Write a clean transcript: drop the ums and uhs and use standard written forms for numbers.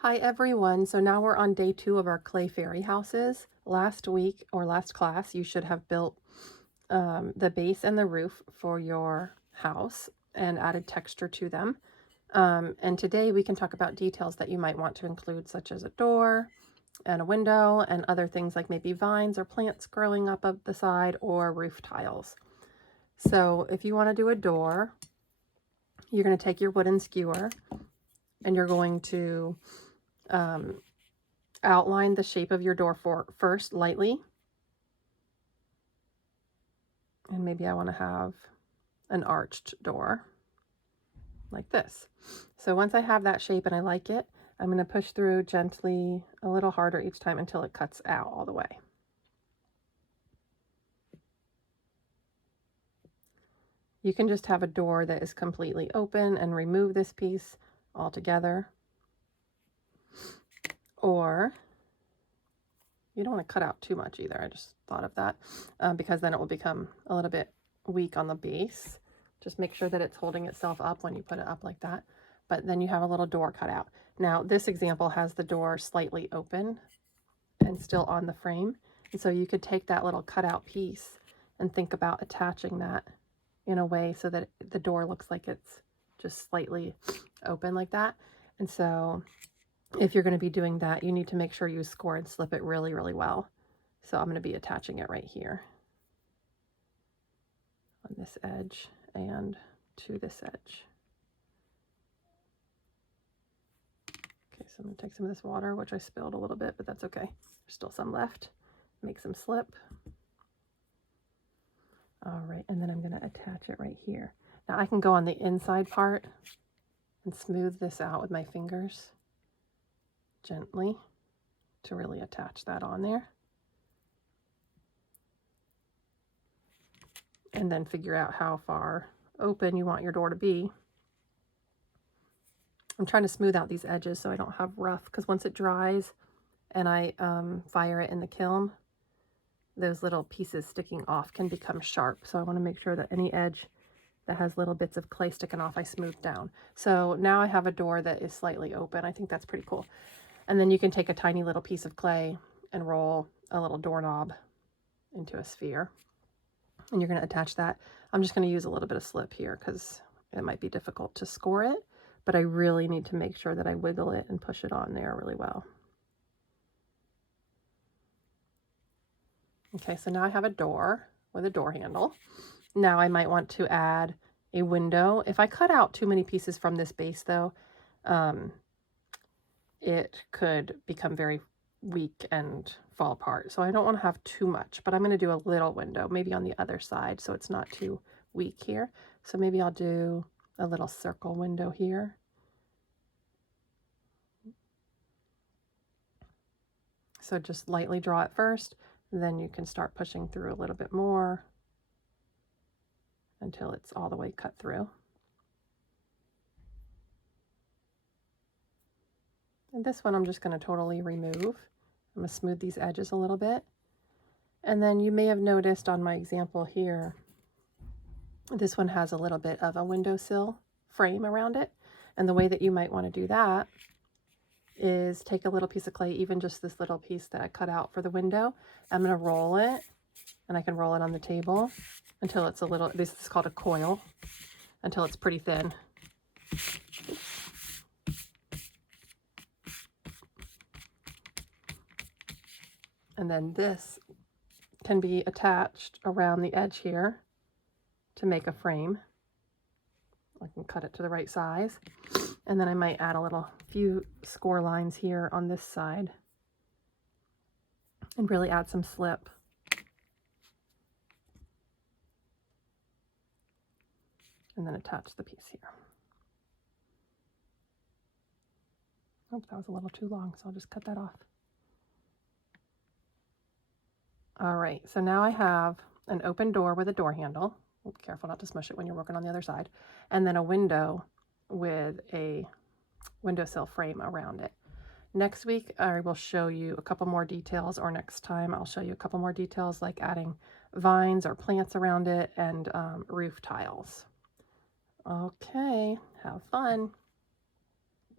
Hi everyone. So now we're on day 2 of our clay fairy houses. Last week or last class, you should have built the base and the roof for your house and added texture to them. And today we can talk about details that you might want to include, such as a door and a window and other things like maybe vines or plants growing up the side or roof tiles. So if you want to do a door, you're going to take your wooden skewer and you're going to outline the shape of your door first lightly. And maybe I want to have an arched door like this. So once I have that shape and I like it, I'm going to push through gently a little harder each time until it cuts out all the way. You can just have a door that is completely open and remove this piece altogether. Or you don't want to cut out too much either. I just thought of that because then it will become a little bit weak on the base. Just make sure that it's holding itself up when you put it up like that. But then you have a little door cut out. Now this example has the door slightly open and still on the frame. And so you could take that little cutout piece and think about attaching that in a way so that the door looks like it's just slightly open like that. And so if you're going to be doing that, you need to make sure you score and slip it really, really well. So I'm going to be attaching it right here on this edge and to this edge. Okay, so I'm going to take some of this water, which I spilled a little bit, but that's okay. There's still some left. Make some slip. All right, and then I'm going to attach it right here. Now I can go on the inside part and smooth this out with my fingers gently to really attach that on there. And then figure out how far open you want your door to be. I'm trying to smooth out these edges so I don't have rough, because once it dries and I fire it in the kiln, those little pieces sticking off can become sharp. So I want to make sure that any edge that has little bits of clay sticking off, I smooth down. So now I have a door that is slightly open. I think that's pretty cool. And then you can take a tiny little piece of clay and roll a little doorknob into a sphere. And you're going to attach that. I'm just going to use a little bit of slip here because it might be difficult to score it, but I really need to make sure that I wiggle it and push it on there really well. Okay, so now I have a door with a door handle. Now I might want to add a window. If I cut out too many pieces from this base though, it could become very weak and fall apart. So I don't want to have too much, but I'm going to do a little window, maybe on the other side, so it's not too weak here. So maybe I'll do a little circle window here. So just lightly draw it first, then you can start pushing through a little bit more until it's all the way cut through. And this one I'm just going to totally remove. I'm going to smooth these edges a little bit. And then you may have noticed on my example here, this one has a little bit of a windowsill frame around it. And the way that you might want to do that is take a little piece of clay, even just this little piece that I cut out for the window. I'm going to roll it, and I can roll it on the table until it's a little, this is called a coil, until it's pretty thin. And then this can be attached around the edge here to make a frame. I can cut it to the right size. And then I might add a few score lines here on this side and really add some slip. And then attach the piece here. Oh, that was a little too long, so I'll just cut that off. All right, so now I have an open door with a door handle. Be careful not to smush it when you're working on the other side. And then a window with a windowsill frame around it. Next week, I will show you a couple more details, or next time I'll show you a couple more details like adding vines or plants around it and roof tiles. Okay, have fun.